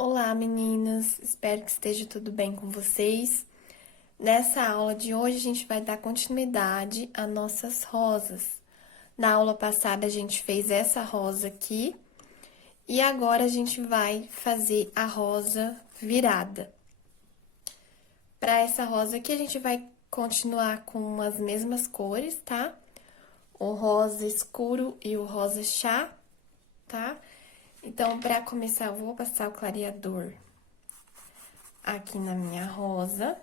Olá, meninas! Espero que esteja tudo bem com vocês. Nessa aula de hoje, a gente vai dar continuidade às nossas rosas. Na aula passada, a gente fez essa rosa aqui e agora a gente vai fazer a rosa virada. Para essa rosa aqui, a gente vai continuar com as mesmas cores, tá? O rosa escuro e o rosa chá, tá? Então, para começar, eu vou passar o clareador aqui na minha rosa.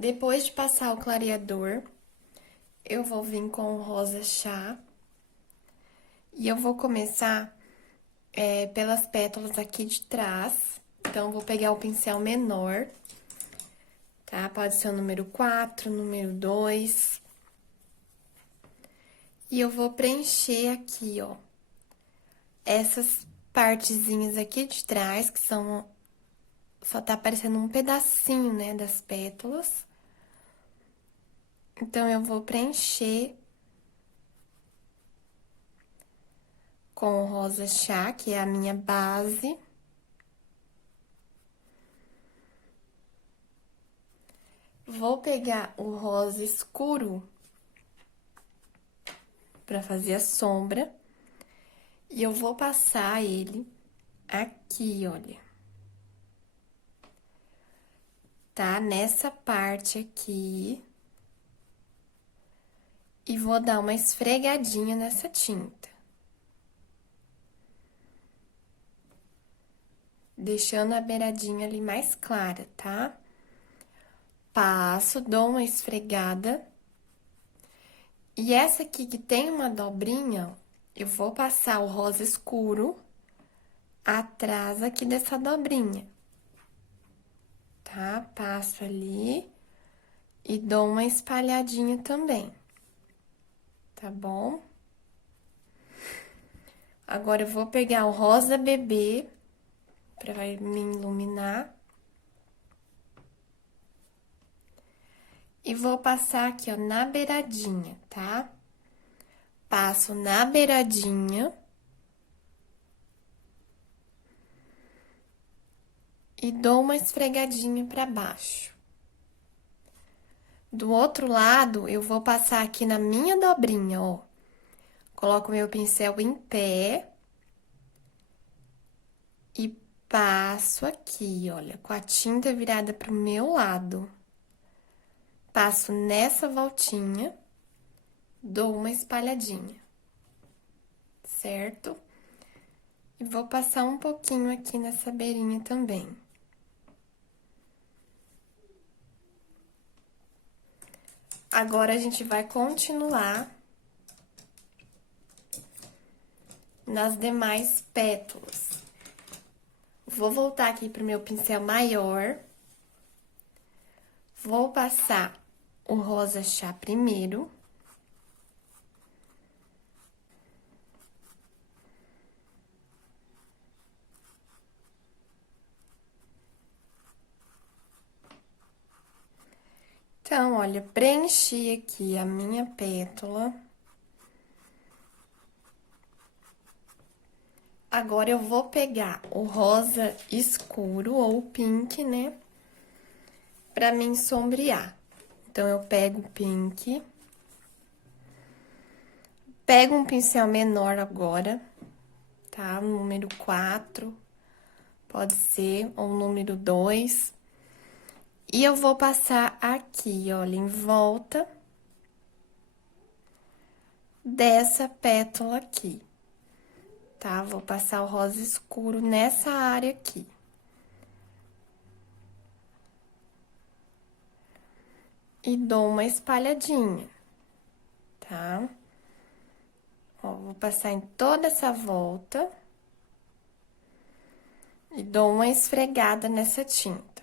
Depois de passar o clareador, eu vou vir com o rosa chá. E eu vou começar pelas pétalas aqui de trás. Então, vou pegar o pincel menor, tá? Pode ser o número 4, número 2. E eu vou preencher aqui, ó, essas partezinhas aqui de trás, que são... Só tá aparecendo um pedacinho, né, das pétalas. Então, eu vou preencher com o rosa chá, que é a minha base. Vou pegar o rosa escuro pra fazer a sombra. E eu vou passar ele aqui, olha. Tá? Nessa parte aqui. E vou dar uma esfregadinha nessa tinta. Deixando a beiradinha ali mais clara, tá? Passo, dou uma esfregada. E essa aqui que tem uma dobrinha, eu vou passar o rosa escuro atrás aqui dessa dobrinha. Tá? Passo ali e dou uma espalhadinha também. Tá bom? Agora, eu vou pegar o rosa bebê pra me iluminar. E vou passar aqui, ó, na beiradinha, tá? Passo na beiradinha. E dou uma esfregadinha pra baixo. Do outro lado, eu vou passar aqui na minha dobrinha, ó. Coloco meu pincel em pé. E passo aqui, olha, com a tinta virada pro meu lado. Passo nessa voltinha, dou uma espalhadinha, certo? E vou passar um pouquinho aqui nessa beirinha também. Agora, a gente vai continuar nas demais pétalas. Vou voltar aqui pro meu pincel maior. Vou passar o rosa chá primeiro. Então, olha, preenchi aqui a minha pétala. Agora, eu vou pegar o rosa escuro, ou o pink, né? Pra me sombrear. Então, eu pego o pink. Pego um pincel menor agora, tá? Número 4, pode ser, ou número 2. E eu vou passar aqui, olha, em volta dessa pétala aqui, tá? Vou passar o rosa escuro nessa área aqui. E dou uma espalhadinha, tá? Ó, vou passar em toda essa volta. E dou uma esfregada nessa tinta.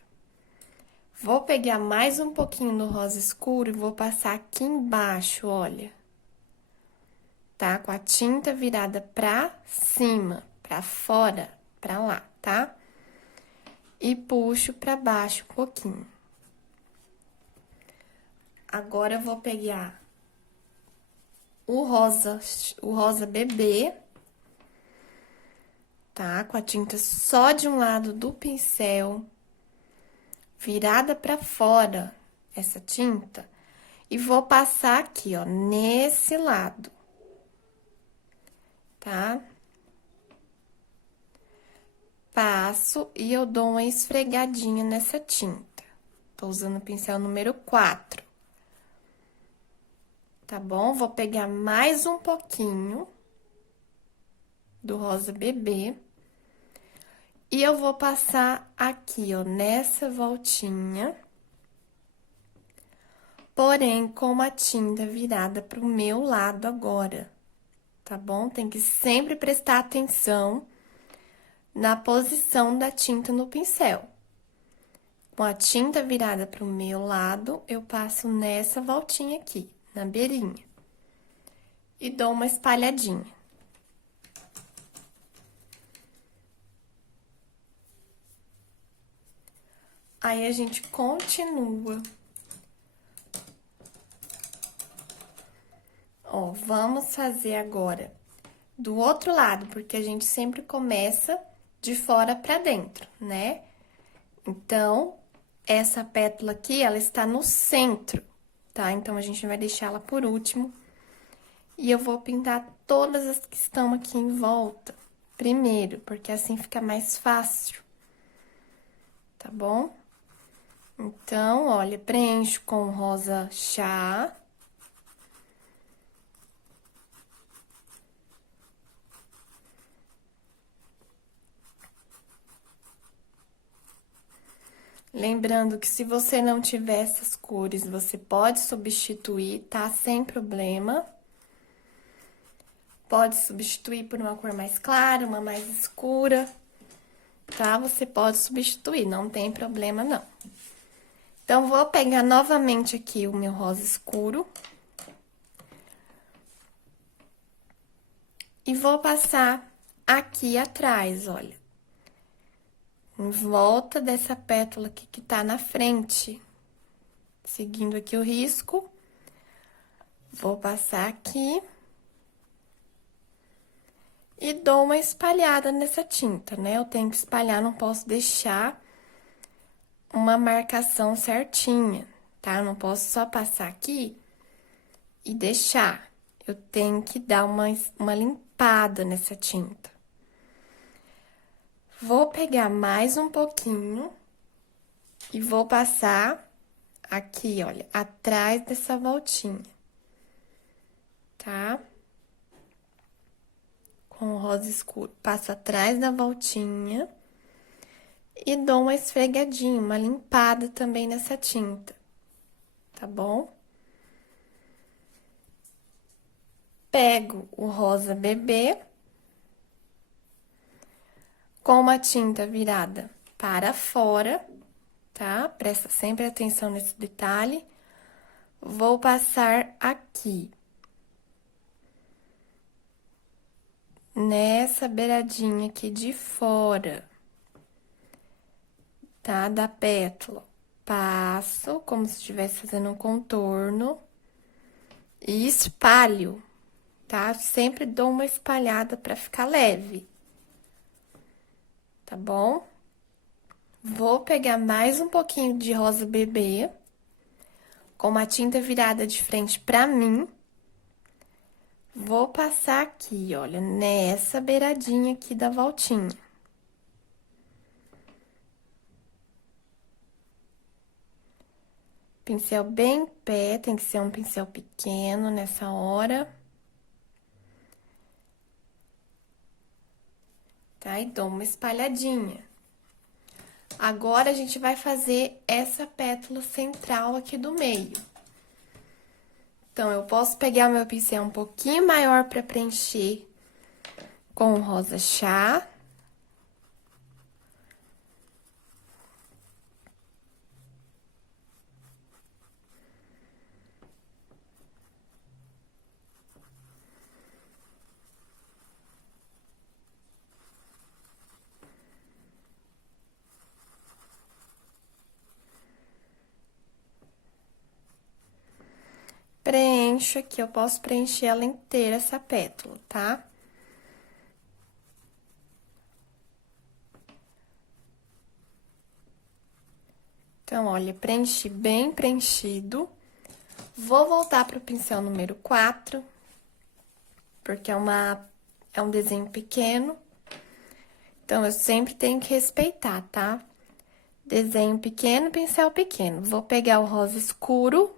Vou pegar mais um pouquinho do rosa escuro e vou passar aqui embaixo, olha. Tá? Com a tinta virada pra cima, pra fora, pra lá, tá? E puxo pra baixo um pouquinho. Agora, eu vou pegar o rosa bebê, tá? Com a tinta só de um lado do pincel, virada pra fora, essa tinta, e vou passar aqui, ó, nesse lado, tá? Passo e eu dou uma esfregadinha nessa tinta. Tô usando o pincel número 4. Tá bom? Vou pegar mais um pouquinho do rosa bebê. E eu vou passar aqui, ó, nessa voltinha. Porém, com a tinta virada pro meu lado agora, tá bom? Tem que sempre prestar atenção na posição da tinta no pincel. Com a tinta virada pro meu lado, eu passo nessa voltinha aqui, na beirinha. E dou uma espalhadinha. Aí, a gente continua. Ó, vamos fazer agora do outro lado, porque a gente sempre começa de fora pra dentro, né? Então, essa pétala aqui, ela está no centro, tá? Então, a gente vai deixar ela por último. E eu vou pintar todas as que estão aqui em volta primeiro, porque assim fica mais fácil, tá bom? Então, olha, preencho com rosa chá. Lembrando que se você não tiver essas cores, você pode substituir, tá? Sem problema. Pode substituir por uma cor mais clara, uma mais escura, tá? Você pode substituir, não tem problema, não. Então, vou pegar novamente aqui o meu rosa escuro. E vou passar aqui atrás, olha. Em volta dessa pétala aqui que tá na frente. Seguindo aqui o risco. Vou passar aqui. E dou uma espalhada nessa tinta, né? Eu tenho que espalhar, não posso deixar uma marcação certinha, tá? Eu não posso só passar aqui e deixar. Eu tenho que dar uma limpada nessa tinta. Vou pegar mais um pouquinho e vou passar aqui, olha, atrás dessa voltinha, tá? Com o rosa escuro, passo atrás da voltinha e dou uma esfregadinha, uma limpada também nessa tinta, tá bom? Pego o rosa bebê com uma tinta virada para fora, tá? Presta sempre atenção nesse detalhe. Vou passar aqui. Nessa beiradinha aqui de fora, tá? Da pétala. Passo, como se estivesse fazendo um contorno. E espalho, tá? Sempre dou uma espalhada pra ficar leve. Tá bom? Vou pegar mais um pouquinho de rosa bebê, com uma tinta virada de frente pra mim. Vou passar aqui, olha, nessa beiradinha aqui da voltinha. Pincel bem em pé, tem que ser um pincel pequeno nessa hora. Tá? E dou uma espalhadinha. Agora, a gente vai fazer essa pétala central aqui do meio. Então, eu posso pegar o meu pincel um pouquinho maior pra preencher com o rosa chá. Preencho aqui, eu posso preencher ela inteira, essa pétala, tá? Então, olha, preenchi bem preenchido. Vou voltar pro pincel número 4, porque é um desenho pequeno. Então, eu sempre tenho que respeitar, tá? Desenho pequeno, pincel pequeno. Vou pegar o rosa escuro,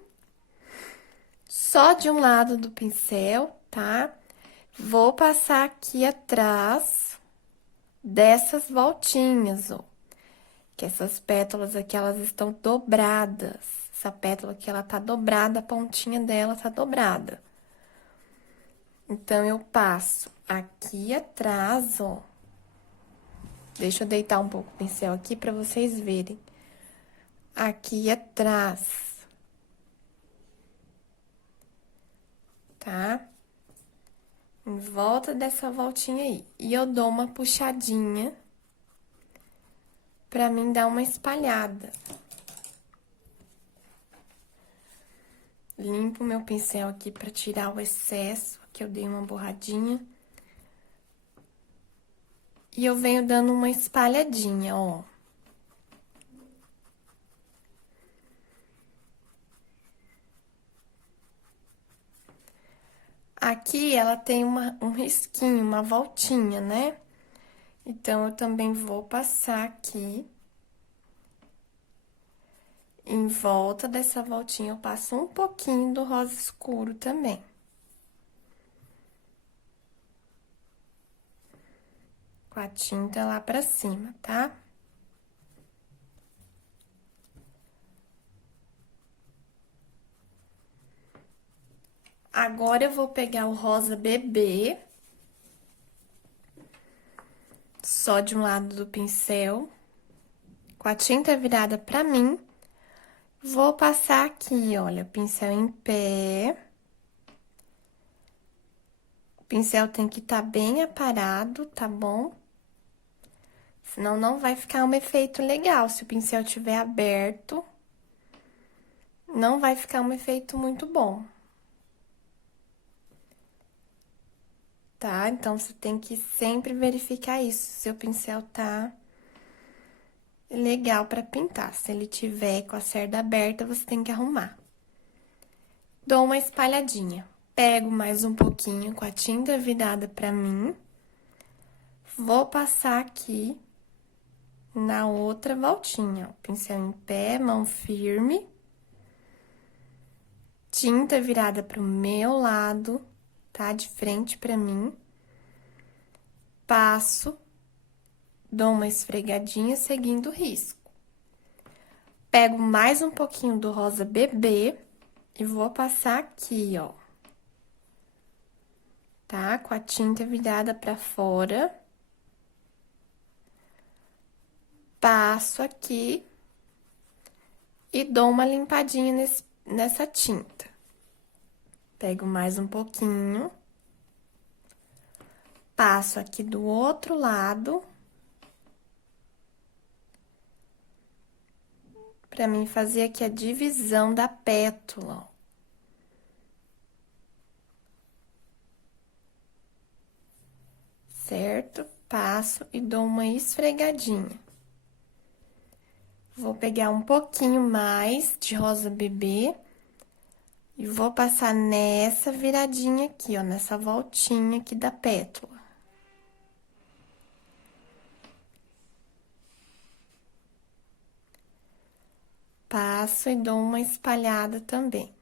só de um lado do pincel, tá? Vou passar aqui atrás dessas voltinhas, ó. Que essas pétalas aqui, elas estão dobradas. Essa pétala aqui, ela tá dobrada, a pontinha dela tá dobrada. Então, eu passo aqui atrás, ó. Deixa eu deitar um pouco o pincel aqui pra vocês verem. Aqui atrás. Tá? Em volta dessa voltinha aí. E eu dou uma puxadinha pra mim dar uma espalhada. Limpo meu pincel aqui pra tirar o excesso, que eu dei uma borradinha. E eu venho dando uma espalhadinha, ó. Aqui, ela tem um risquinho, uma voltinha, né? Então, eu também vou passar aqui. Em volta dessa voltinha, eu passo um pouquinho do rosa escuro também. Com a tinta lá pra cima, tá? Agora, eu vou pegar o rosa bebê. Só de um lado do pincel. Com a tinta virada pra mim. Vou passar aqui, olha, pincel em pé. O pincel tem que estar bem aparado, tá bom? Senão, não vai ficar um efeito legal. Se o pincel estiver aberto, não vai ficar um efeito muito bom. Tá? Então, você tem que sempre verificar isso. Se seu pincel tá legal pra pintar. Se ele tiver com a cerda aberta, você tem que arrumar. Dou uma espalhadinha. Pego mais um pouquinho com a tinta virada pra mim. Vou passar aqui na outra voltinha, ó. Pincel em pé, mão firme. Tinta virada pro meu lado, tá? De frente pra mim. Passo, dou uma esfregadinha seguindo o risco. Pego mais um pouquinho do rosa bebê e vou passar aqui, ó. Tá? Com a tinta virada pra fora. Passo aqui e dou uma limpadinha nessa tinta. Pego mais um pouquinho. Passo aqui do outro lado. Pra mim fazer aqui a divisão da pétala, ó. Certo? Passo e dou uma esfregadinha. Vou pegar um pouquinho mais de rosa bebê e vou passar nessa viradinha aqui, ó, nessa voltinha aqui da pétala. passo e dou uma espalhada também.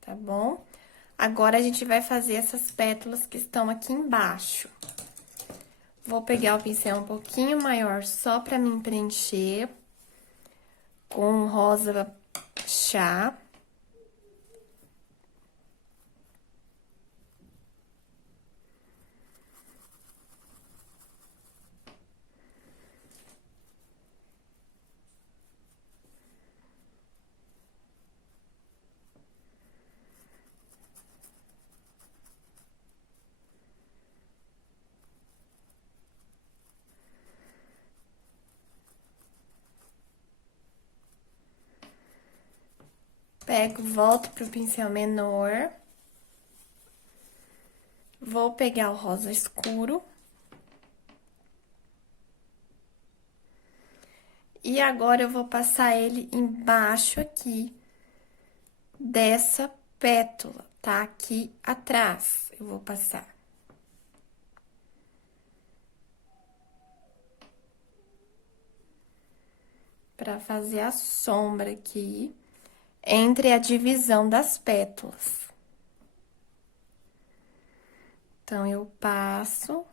Tá bom? Agora, a gente vai fazer essas pétalas que estão aqui embaixo. Vou pegar o pincel um pouquinho maior só pra mim preencher com rosa chá. Pego, volto pro pincel menor. Vou pegar o rosa escuro. E agora, eu vou passar ele embaixo aqui dessa pétala, tá? Aqui atrás, eu vou passar. Pra fazer a sombra aqui, entre a divisão das pétalas. Então, eu passo,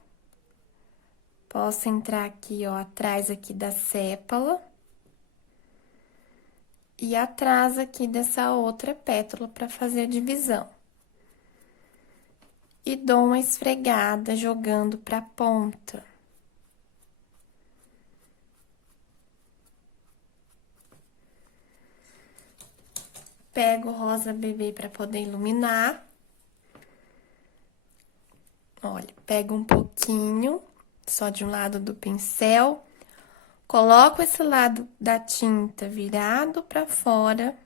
posso entrar aqui, ó, atrás aqui da sépala. E atrás aqui dessa outra pétala pra fazer a divisão. E dou uma esfregada jogando pra ponta. Pego o rosa bebê pra poder iluminar. Olha, pego um pouquinho, só de um lado do pincel, coloco esse lado da tinta virado pra fora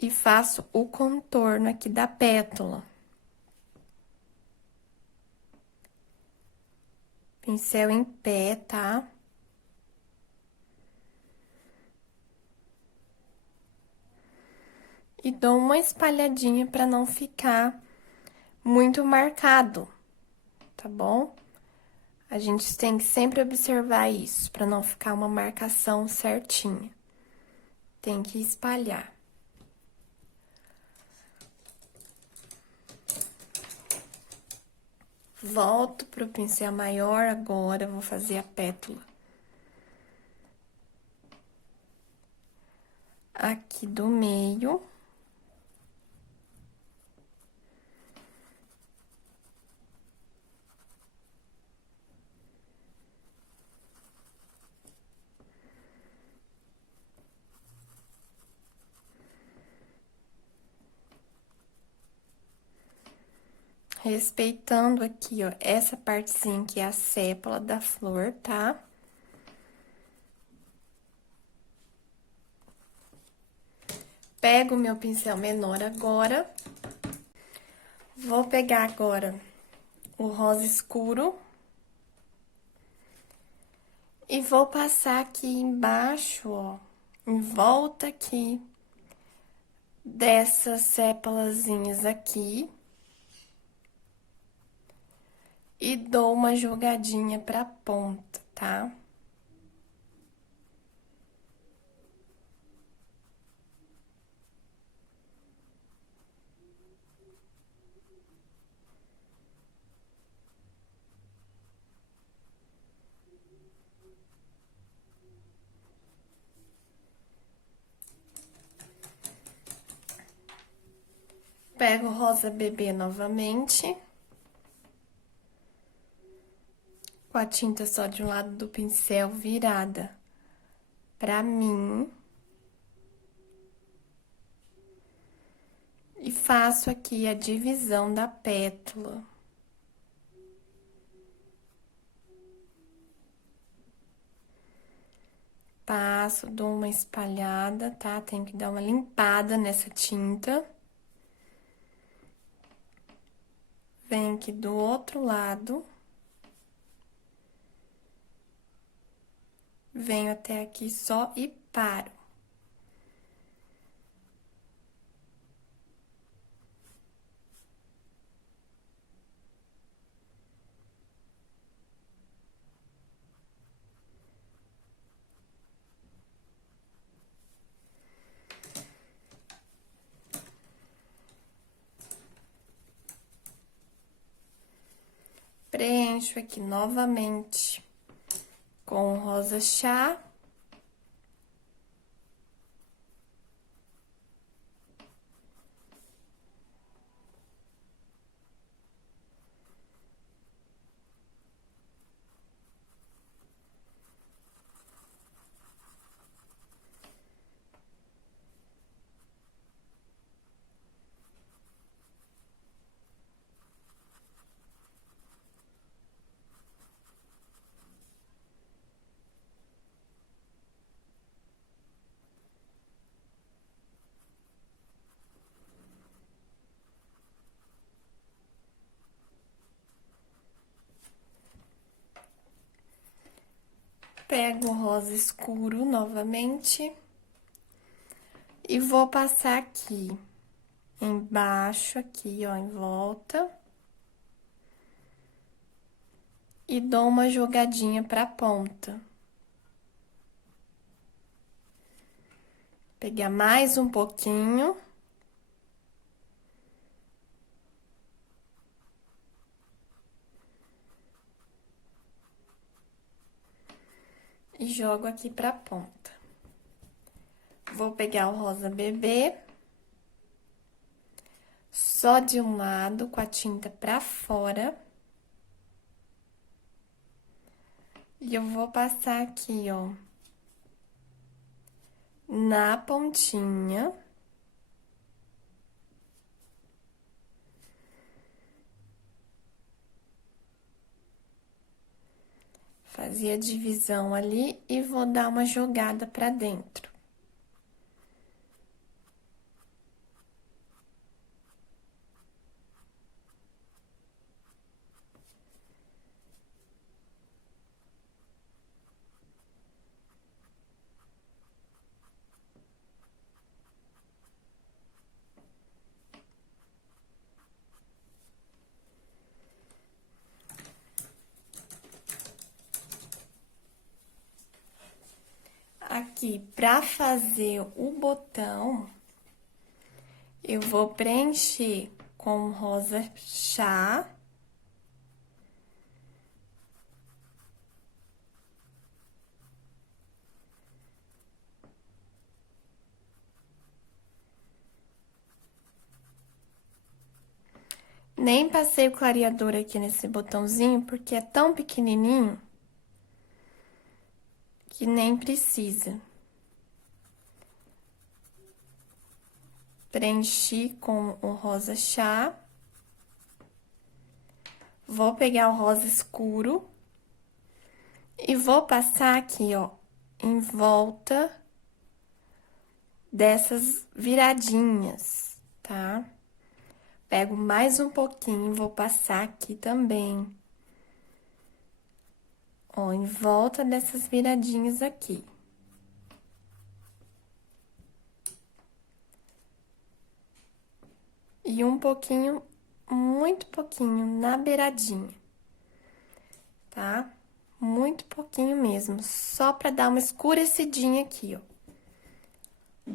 e faço o contorno aqui da pétala. Pincel em pé, tá? E dou uma espalhadinha pra não ficar muito marcado, tá bom? A gente tem que sempre observar isso, pra não ficar uma marcação certinha. Tem que espalhar. Volto pro pincel maior agora, vou fazer a pétala. Aqui do meio. Respeitando aqui, ó, essa partezinha que é a sépala da flor, tá? Pego o meu pincel menor agora. Vou pegar agora o rosa escuro. E vou passar aqui embaixo, ó, em volta aqui dessas sépalazinhas aqui. E dou uma jogadinha pra ponta, tá? Pego o rosa bebê novamente. Com a tinta só de um lado do pincel virada pra mim. E faço aqui a divisão da pétala. Passo, dou uma espalhada, tá? Tenho que dar uma limpada nessa tinta. Venho aqui do outro lado. Venho até aqui só e paro. Preencho aqui novamente com o rosa chá. Pego o rosa escuro novamente e vou passar aqui embaixo, aqui, ó, em volta. E dou uma jogadinha pra ponta. Pegar mais um pouquinho. E jogo aqui pra ponta. Vou pegar o rosa bebê. Só de um lado, com a tinta pra fora. E eu vou passar aqui, ó, na pontinha. Fazer a divisão ali e vou dar uma jogada pra dentro. Aqui, pra fazer o botão, eu vou preencher com rosa chá. Nem passei o clareador aqui nesse botãozinho, porque é tão pequenininho que nem precisa. Preenchi com o rosa chá. Vou pegar o rosa escuro e vou passar aqui, ó, em volta dessas viradinhas, tá? Pego mais um pouquinho, vou passar aqui também. Ó, em volta dessas viradinhas aqui. E um pouquinho, muito pouquinho, na beiradinha, tá? Muito pouquinho mesmo, só pra dar uma escurecidinha aqui, ó.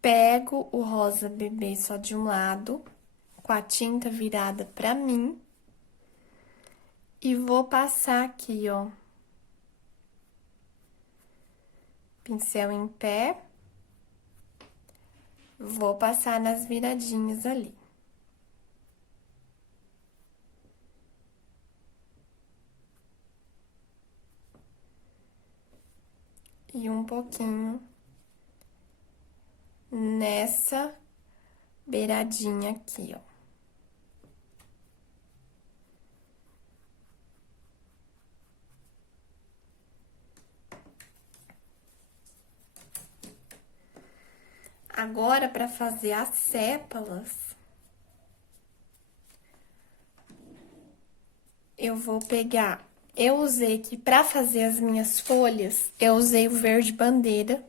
Pego o rosa bebê só de um lado, com a tinta virada pra mim. E vou passar aqui, ó. Pincel em pé. Vou passar nas viradinhas ali. E um pouquinho nessa beiradinha aqui, ó. Agora, para fazer as sépalas, eu vou pegar... Eu usei aqui, para fazer as minhas folhas, eu usei o verde bandeira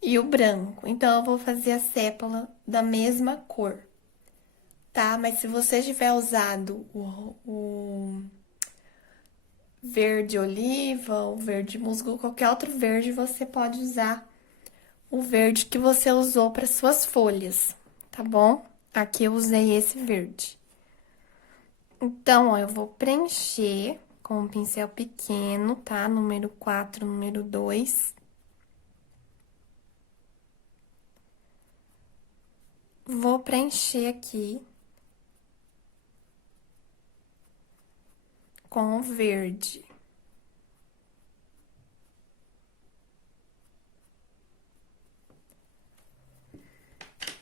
e o branco. Então, eu vou fazer a sépala da mesma cor, tá? Mas se você tiver usado o verde oliva, o verde musgo, qualquer outro verde, você pode usar o verde que você usou para suas folhas, tá bom? Aqui eu usei esse verde. Então, ó, eu vou preencher com um pincel pequeno, tá? Número 4, número 2. Vou preencher aqui com o verde.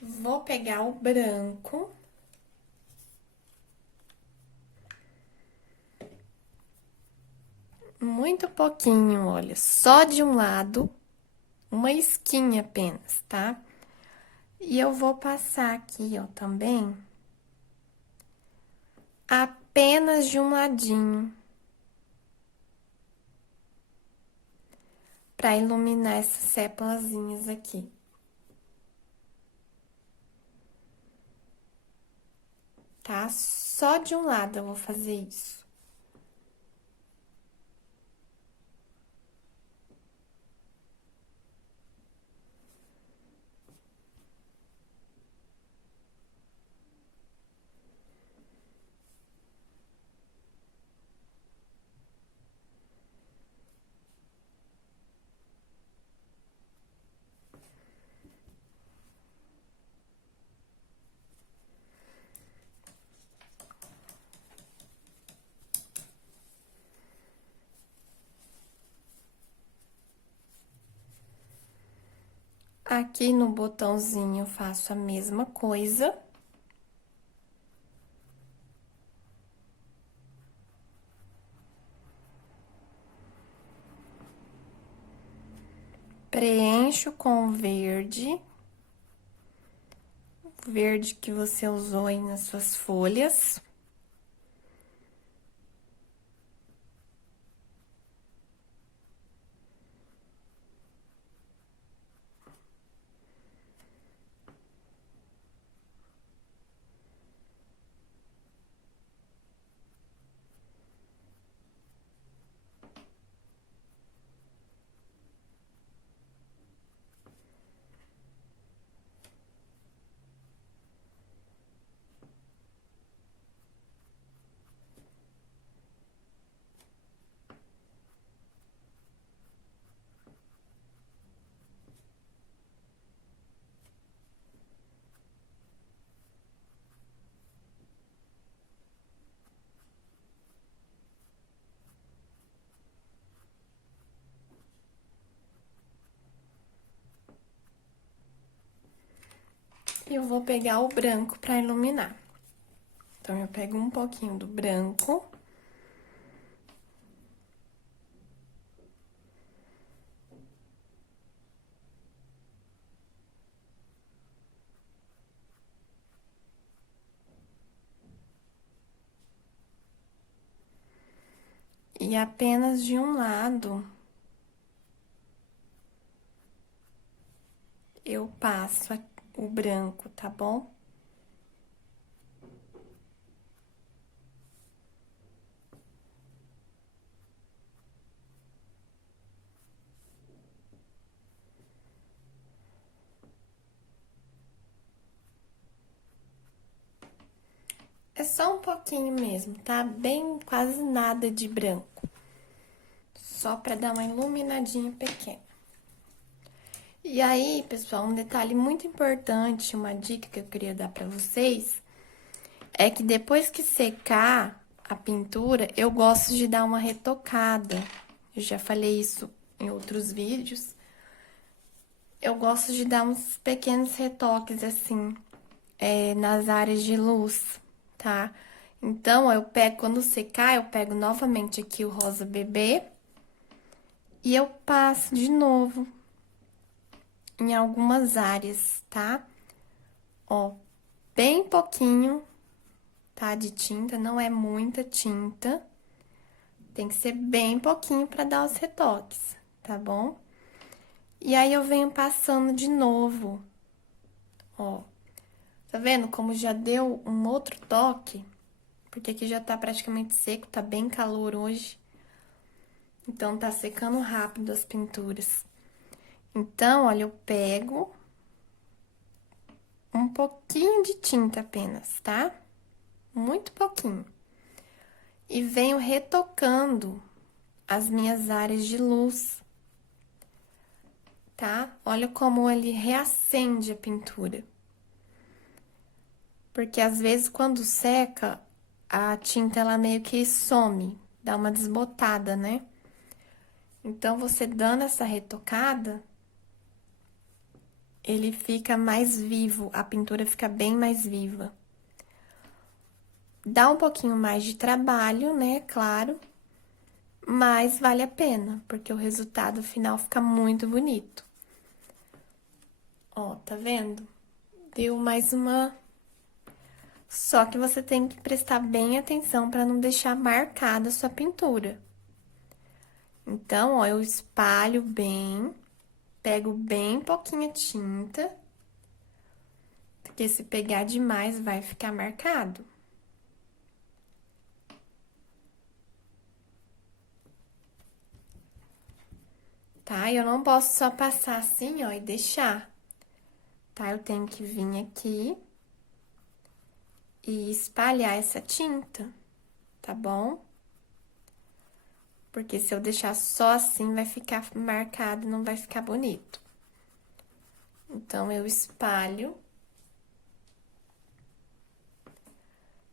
Vou pegar o branco. Muito pouquinho, olha, só de um lado, uma esquinha apenas, tá? E eu vou passar aqui, ó, também, apenas de um ladinho, pra iluminar essas sépalazinhas aqui. Tá? Só de um lado eu vou fazer isso. Aqui no botãozinho eu faço a mesma coisa. Preencho com o verde que você usou aí nas suas folhas. E eu vou pegar o branco pra iluminar. Então, eu pego um pouquinho do branco. E apenas de um lado eu passo o branco, tá bom? É só um pouquinho mesmo, tá? Bem, quase nada de branco. Só pra dar uma iluminadinha pequena. E aí, pessoal, um detalhe muito importante, uma dica que eu queria dar pra vocês, é que depois que secar a pintura, eu gosto de dar uma retocada. Eu já falei isso em outros vídeos. Eu gosto de dar uns pequenos retoques, assim, nas áreas de luz, tá? Então, eu pego, quando secar, eu pego novamente aqui o rosa bebê e eu passo de novo em algumas áreas, tá? Ó, bem pouquinho, tá? De tinta, não é muita tinta. Tem que ser bem pouquinho pra dar os retoques, tá bom? E aí, eu venho passando de novo, ó. Tá vendo como já deu um outro toque? Porque aqui já tá praticamente seco, tá bem calor hoje. Então, tá secando rápido as pinturas. Então, olha, eu pego um pouquinho de tinta apenas, tá? Muito pouquinho. e venho retocando as minhas áreas de luz, tá? Olha como ele reacende a pintura. Porque às vezes quando seca, a tinta ela meio que some, dá uma desbotada, né? Então, você dando essa retocada, ele fica mais vivo, a pintura fica bem mais viva. Dá um pouquinho mais de trabalho, né? Claro, mas vale a pena, porque o resultado final fica muito bonito. Ó, tá vendo? Deu mais uma... Só que você tem que prestar bem atenção para não deixar marcada a sua pintura. Então, ó, eu espalho bem, pego bem pouquinha tinta, porque se pegar demais vai ficar marcado. Tá? Eu não posso só passar assim, ó, e deixar. Tá? Eu tenho que vir aqui e espalhar essa tinta, tá bom? Porque se eu deixar só assim, vai ficar marcado, não vai ficar bonito. Então, eu espalho.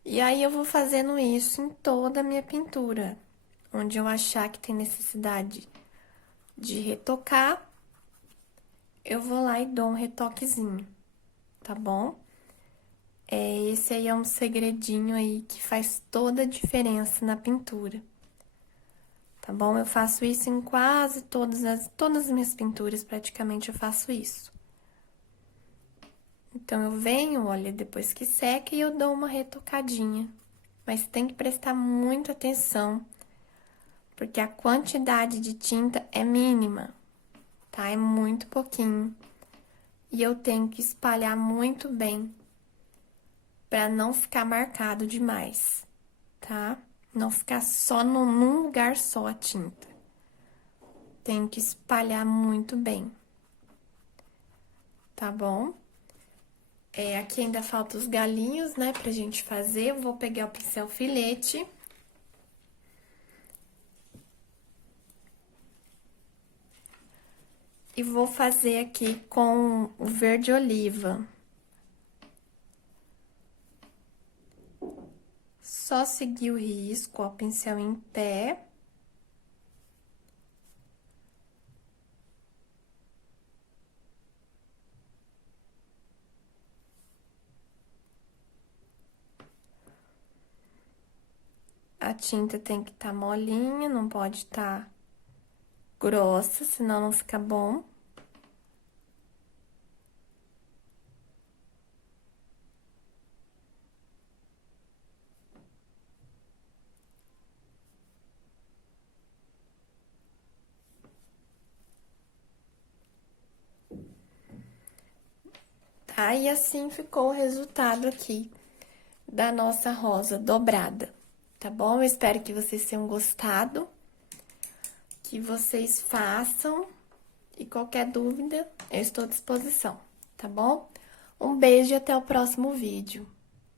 E aí, eu vou fazendo isso em toda a minha pintura. Onde eu achar que tem necessidade de retocar, eu vou lá e dou um retoquezinho, tá bom? Esse aí é um segredinho aí que faz toda a diferença na pintura. Tá bom? Eu faço isso em quase todas as minhas pinturas, praticamente eu faço isso. Então, eu venho, olha, depois que seca e eu dou uma retocadinha. Mas tem que prestar muita atenção, porque a quantidade de tinta é mínima, tá? É muito pouquinho. E eu tenho que espalhar muito bem, pra não ficar marcado demais, tá? Não ficar só num lugar só a tinta. Tenho que espalhar muito bem, tá bom? Aqui ainda falta os galinhos, né, pra gente fazer. Eu vou pegar o pincel filete. E vou fazer aqui com o verde oliva. Só seguir o risco, ó, pincel em pé. A tinta tem que estar molinha, não pode estar grossa, senão não fica bom. Tá? E assim ficou o resultado aqui da nossa rosa dobrada, tá bom? Eu espero que vocês tenham gostado, que vocês façam, e qualquer dúvida, eu estou à disposição, tá bom? Um beijo e até o próximo vídeo.